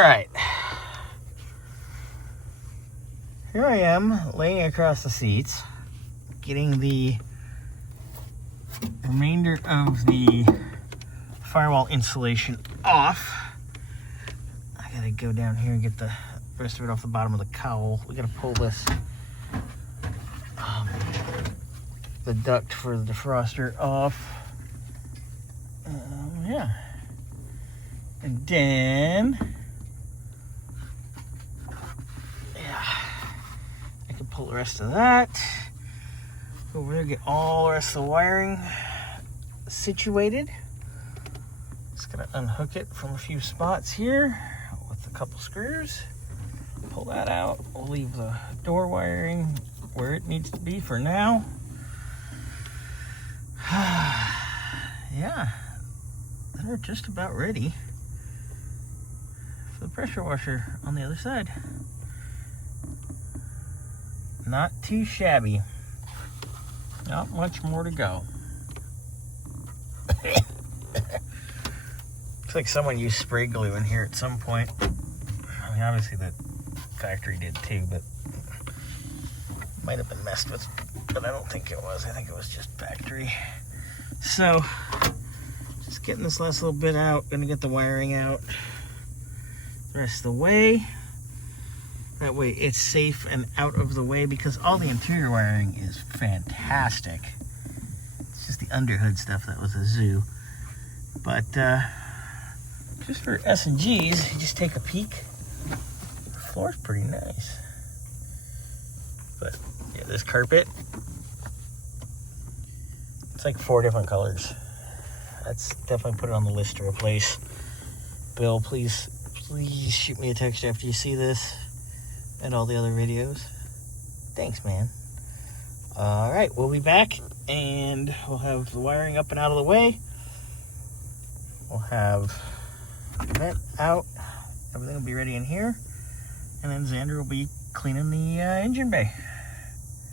right. Here I am laying across the seats, getting the remainder of the firewall insulation off. I gotta go down here and get the rest of it off the bottom of the cowl. We gotta pull this, the duct for the defroster off. Yeah. And then, yeah, I can pull the rest of that. Go over there, get all the rest of the wiring situated. Just gonna unhook it from a few spots here with a couple screws. Pull that out. We'll leave the door wiring where it needs to be for now. Yeah, then we're just about ready for the pressure washer on the other side. Not too shabby. Not much more to go. Looks like someone used spray glue in here at some point. I mean, obviously the factory did too, but might have been messed with, but I don't think it was. I think it was just factory. So, just getting this last little bit out. Gonna get the wiring out the rest of the way. That way it's safe and out of the way, because all the interior wiring is fantastic. It's just the underhood stuff that was a zoo. But just for S&Gs, you just take a peek. The floor's pretty nice. But yeah, this carpet, it's like 4 different colors. That's definitely put it on the list to replace. Bill, please shoot me a text after you see this and all the other videos. Thanks, man. All right, we'll be back and we'll have the wiring up and out of the way. We'll have the vent out. Everything will be ready in here. And then Xander will be cleaning the engine bay.